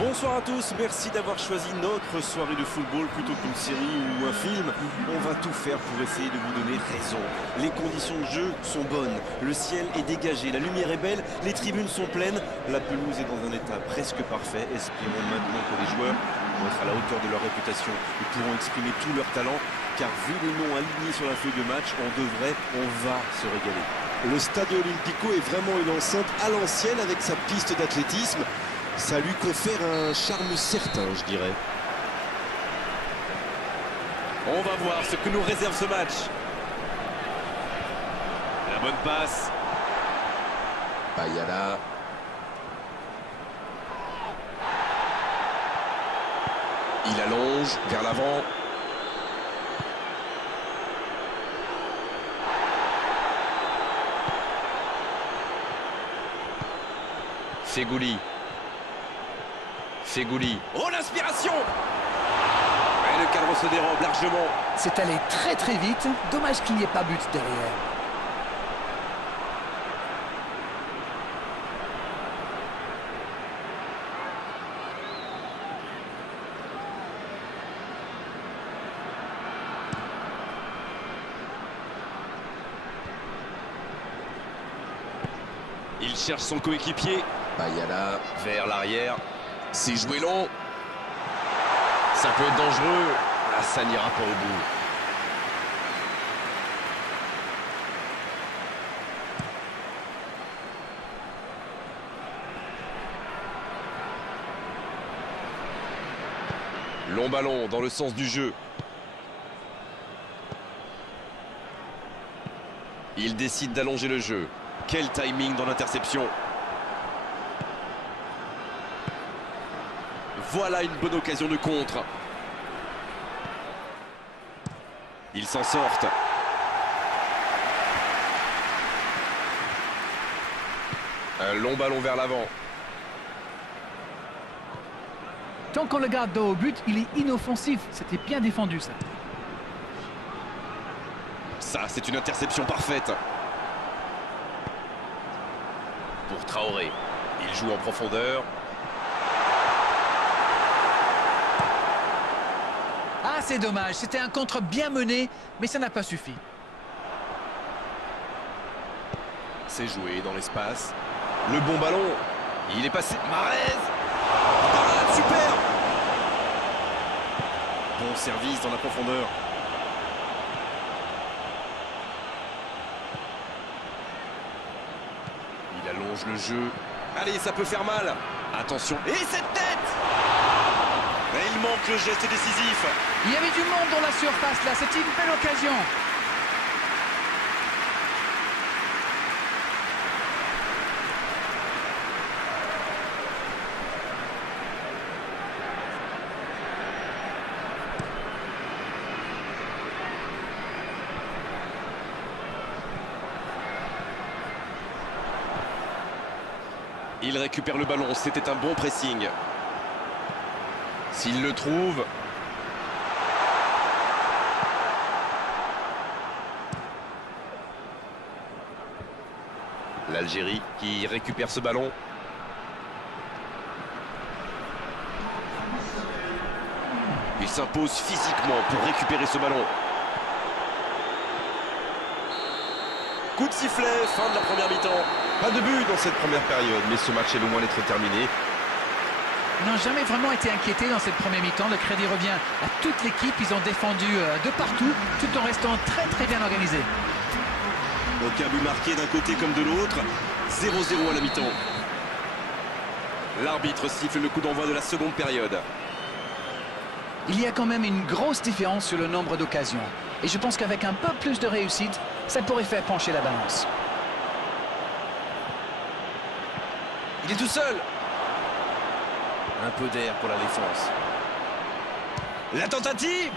Bonsoir à tous, merci d'avoir choisi notre soirée de football plutôt qu'une série ou un film. On va tout faire pour essayer de vous donner raison. Les conditions de jeu sont bonnes, le ciel est dégagé, la lumière est belle, les tribunes sont pleines, la pelouse est dans un état presque parfait. Espérons maintenant que les joueurs vont être à la hauteur de leur réputation et pourront exprimer tout leur talent, car vu les noms alignés sur la feuille de match, on va se régaler. Le Stadio Olimpico est vraiment une enceinte à l'ancienne avec sa piste d'athlétisme. Ça lui confère un charme certain, je dirais. On va voir ce que nous réserve ce match. La bonne passe. Bayala. Il allonge vers l'avant. Feghouli. Oh, l'inspiration! Et le cadre se dérobe largement. C'est allé très très vite. Dommage qu'il n'y ait pas but derrière. Il cherche son coéquipier. Bayala. Vers l'arrière. C'est joué long. Ça peut être dangereux. Ah, ça n'ira pas au bout. Long ballon dans le sens du jeu. Il décide d'allonger le jeu. Quel timing dans l'interception. Voilà une bonne occasion de contre. Ils s'en sortent. Un long ballon vers l'avant. Tant qu'on le garde dos au but, il est inoffensif. C'était bien défendu ça. Ça, c'est une interception parfaite. Pour Traoré. Il joue en profondeur. Ah, c'est dommage. C'était un contre bien mené, mais ça n'a pas suffi. C'est joué dans l'espace. Le bon ballon. Il est passé. Mahrez. Parade, super. Bon service dans la profondeur. Il allonge le jeu. Allez, ça peut faire mal. Attention. Et cette tête! Mais il manque le geste décisif. Il y avait du monde dans la surface là. C'était une belle occasion. Il récupère le ballon. C'était un bon pressing. S'il le trouve. L'Algérie qui récupère ce ballon. Il s'impose physiquement pour récupérer ce ballon. Coup de sifflet, fin de la première mi-temps. Pas de but dans cette première période, mais ce match est loin d'être terminé. Ils n'ont jamais vraiment été inquiétés dans cette première mi-temps. Le crédit revient à toute l'équipe. Ils ont défendu de partout, tout en restant très très bien organisés. Aucun but marqué d'un côté comme de l'autre. 0-0 à la mi-temps. L'arbitre siffle le coup d'envoi de la seconde période. Il y a quand même une grosse différence sur le nombre d'occasions. Et je pense qu'avec un peu plus de réussite, ça pourrait faire pencher la balance. Il est tout seul. Un peu d'air pour la défense. La tentative.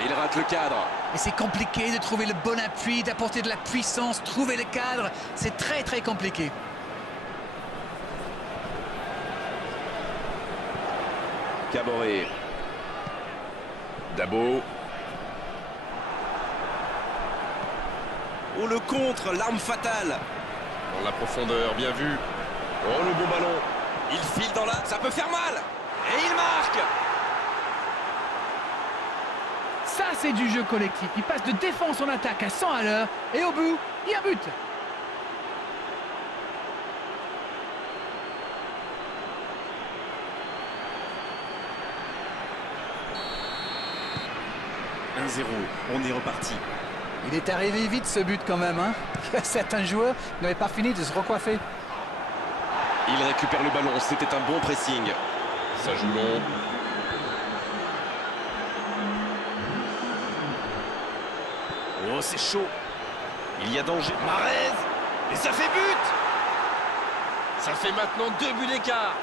Et il rate le cadre. Mais c'est compliqué de trouver le bon appui, d'apporter de la puissance, trouver le cadre. C'est très très compliqué. Caboret. Dabo. Oh, le contre, l'arme fatale. Dans la profondeur, bien vu. Oh, le bon ballon. Il file dans la... Ça peut faire mal. Et il marque. Ça, c'est du jeu collectif. Il passe de défense en attaque à 100 à l'heure. Et au bout, il y a un but. On est reparti. Il est arrivé vite ce but quand même. Certains joueurs n'avaient pas fini de se recoiffer. Il récupère le ballon, c'était un bon pressing. Ça joue long. Oh, c'est chaud. Il y a danger. Mahrez. Et ça fait but. Ça fait maintenant 2 buts d'écart.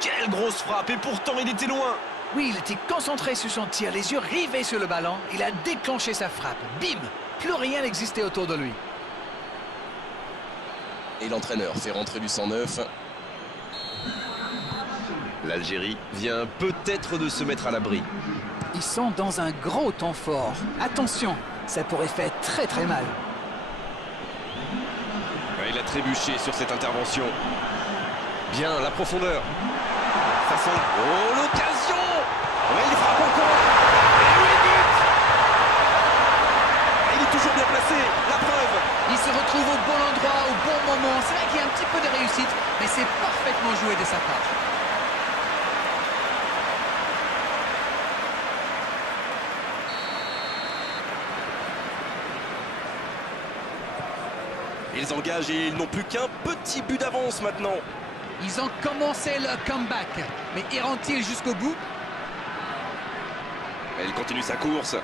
Quelle grosse frappe. Et pourtant, il était loin. Oui, il était concentré sur son tir, les yeux rivés sur le ballon. Il a déclenché sa frappe. Bim! Plus rien n'existait autour de lui. Et l'entraîneur fait rentrer du 109. L'Algérie vient peut-être de se mettre à l'abri. Ils sont dans un gros temps fort. Attention, ça pourrait faire très très mal. Il a trébuché sur cette intervention. Bien, la profondeur. Ça sent... Oh, l'occasion. Ouais, il frappe encore. Et oui, but. Il est toujours bien placé, la preuve. Il se retrouve au bon endroit, au bon moment. C'est vrai qu'il y a un petit peu de réussite, mais c'est parfaitement joué de sa part. Ils engagent et ils n'ont plus qu'un petit but d'avance maintenant. Ils ont commencé leur comeback, mais iront-ils jusqu'au bout? Il continue sa course.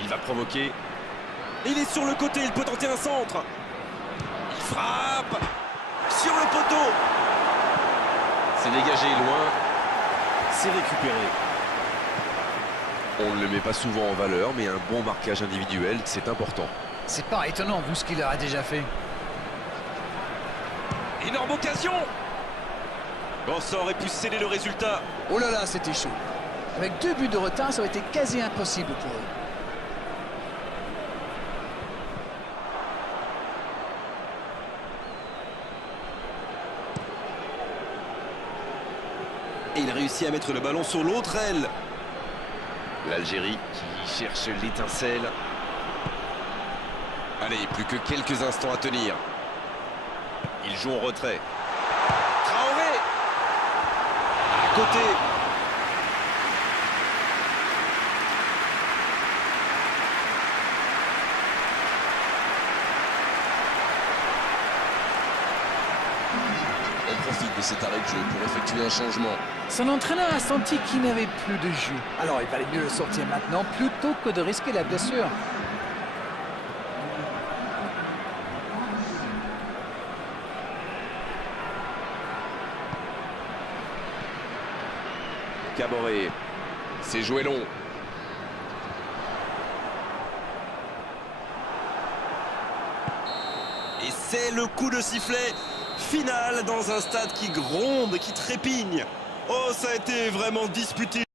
Il va provoquer. Il est sur le côté, il peut tenter un centre. Il frappe. Sur le poteau. C'est dégagé loin. C'est récupéré. On ne le met pas souvent en valeur, mais un bon marquage individuel, c'est important. C'est pas étonnant, vu ce qu'il leur a déjà fait. Énorme occasion. Bon, ça aurait pu sceller le résultat. Oh là là, c'était chaud. Avec 2 buts de retard, ça aurait été quasi impossible pour eux. Et il réussit à mettre le ballon sur l'autre aile. L'Algérie qui cherche l'étincelle. Allez, plus que quelques instants à tenir. Il joue en retrait. Traoré. À côté. On profite de cet arrêt de jeu pour effectuer un changement. Son entraîneur a senti qu'il n'avait plus de jus. Alors il valait mieux le sortir maintenant plutôt que de risquer la blessure. Caboret. C'est joué long. Et c'est le coup de sifflet final dans un stade qui gronde, qui trépigne. Oh, ça a été vraiment disputé.